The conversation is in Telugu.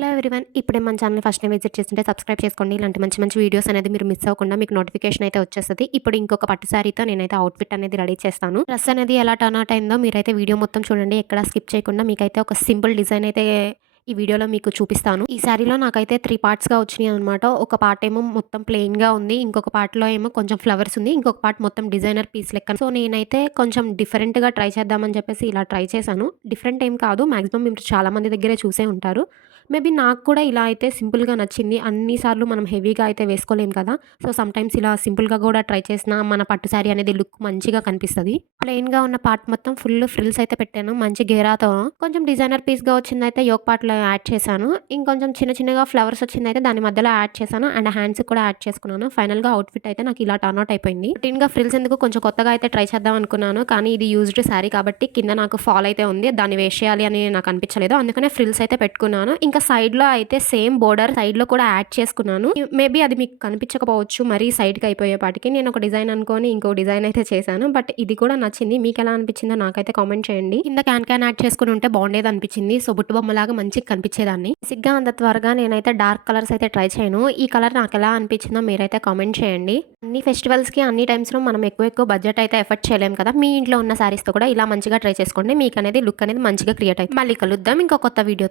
Hello everyone. ఇప్పుడే మన ఛానల్ ఫస్ట్ టైం విజిట్ చేస్తుంటే సబ్స్క్రైబ్ చేసుకోండి. ఇలాంటి మంచి మంచి వీడియోస్ అనేది మీరు మిస్ అవ్వకుండా మీకు నోటిఫికేషన్ అయితే వచ్చేస్తది. ఇప్పుడు ఇంకొక పట్టు శారీతో నేనైతే అవుట్‌ఫిట్ అనేది రెడీ చేస్తాను. డ్రెస్ అనేది ఎలా టర్న్ అవుట్ అయిందో మీరైతే వీడియో మొత్తం చూడండి. ఎక్కడ స్కిప్ చేయకుండా మీకైతే ఒక సింపుల్ డిజైన్ అయితే ఈ వీడియోలో మీకు చూపిస్తాను. ఈ శారీలో నాకైతే 3 పార్ట్స్‌గా వచ్చినాయన్నమాట. ఒక పార్ట్ ఏమో మొత్తం ప్లెయిన్‌గా ఉంది. ఇంకొక పార్ట్‌లో ఏమో కొంచెం ఫ్లవర్స్ ఉంది. ఇంకొక పార్ట్ మొత్తం డిజైనర్ పీస్ లెక్క. సో, నేనైతే కొంచెం డిఫరెంట్‌గా ట్రై చేద్దామని చెప్పేసి ఇలా ట్రై చేశాను. డిఫరెంట్ ఏం కాదు. మాక్సిమం మీరు చాలా మంది దగ్గరే చూసే ఉంటారు. మేబీ నాకు కూడా ఇలా అయితే సింపుల్‌గా నచ్చింది. అన్ని సార్లు మనం హెవీగా అయితే వేసుకోలేం కదా! సో, సమ్‌టైమ్స్ ఇలా సింపుల్‌గా కూడా ట్రై చేసినా మన పట్టు శారీ అనేది లుక్ మంచిగా కనిపిస్తది. ప్లెయిన్‌గా ఉన్న పార్ట్ మొత్తం ఫుల్ ఫ్రిల్స్ అయితే పెట్టాను. మంచి గేరాతో కొంచెం డిజైనర్ పీస్‌గా వచ్చిందయితే యోక్ పార్ట్‌లో యాడ్ చేశాను. ఇంకొంచెం చిన్న చిన్నగా ఫ్లవర్స్ వచ్చిందయితే దాని మధ్యలో యాడ్ చేశాను. అండ్ హ్యాండ్స్‌కి కూడా యాడ్ చేసుకున్నాను. ఫైనల్‌గా అవుట్‌ఫిట్ అయితే నాకు ఇలా టర్న్ అవుట్ అయిపోయింది. రొటీన్‌గా ఫ్రిల్స్ ఎందుకు కొంచెం కొత్తగా అయితే ట్రై చేద్దాం అనుకున్నాను. కానీ ఇది యూజ్డ్ శారీ కాబట్టి కింద నాకు ఫాల్ అయితే ఉంది. దాన్ని వేస్ట్ చేయాలి అని నాకు అనిపించలేదు. అందుకనే ఫ్రిల్స్ అయితే పెట్టుకున్నాను. ఇంకా సైడ్‌లో అయితే సేమ్ బోర్డర్ సైడ్‌లో కూడా యాడ్ చేసుకున్నాను. మేబీ అది మీకు కనిపించకపోవచ్చు. మరీ సైడ్‌కి అయిపోయేపాటికి. నేను ఒక డిజైన్ అనుకోని ఇంకో డిజైన్ అయితే చేశాను. బట్ ఇది కూడా నచ్చింది. మీకెలా అనిపించిందో నాకైతే కామెంట్ చేయండి. కింద క్యాన్ యాడ్ చేసుకొని ఉంటే బాగుండేది అనిపించింది. సో, బుట్ట బొమ్మలాగా మంచిగా కనిపించేదాన్ని. బేసిక్‌గా అంత త్వరగా నేనైతే డార్క్ కలర్స్ అయితే ట్రై చేయను. ఈ కలర్ నాకెలా అనిపించిందో మీరైతే కామెంట్ చేయండి. అన్ని ఫెస్టివల్స్‌కి అన్ని టైమ్స్‌లో మనం ఎక్కువ బడ్జెట్ అయితే ఎఫర్ట్ చేయలేం కదా! మీ ఇంట్లో ఉన్న శారీస్‌తో కూడా ఇలా మంచిగా ట్రై చేసుకోండి. మీకనేది లుక్ అనేది మంచిగా క్రియేట్ అయితది. మళ్ళీ కలుద్దాం ఇంకో కొత్త వీడియో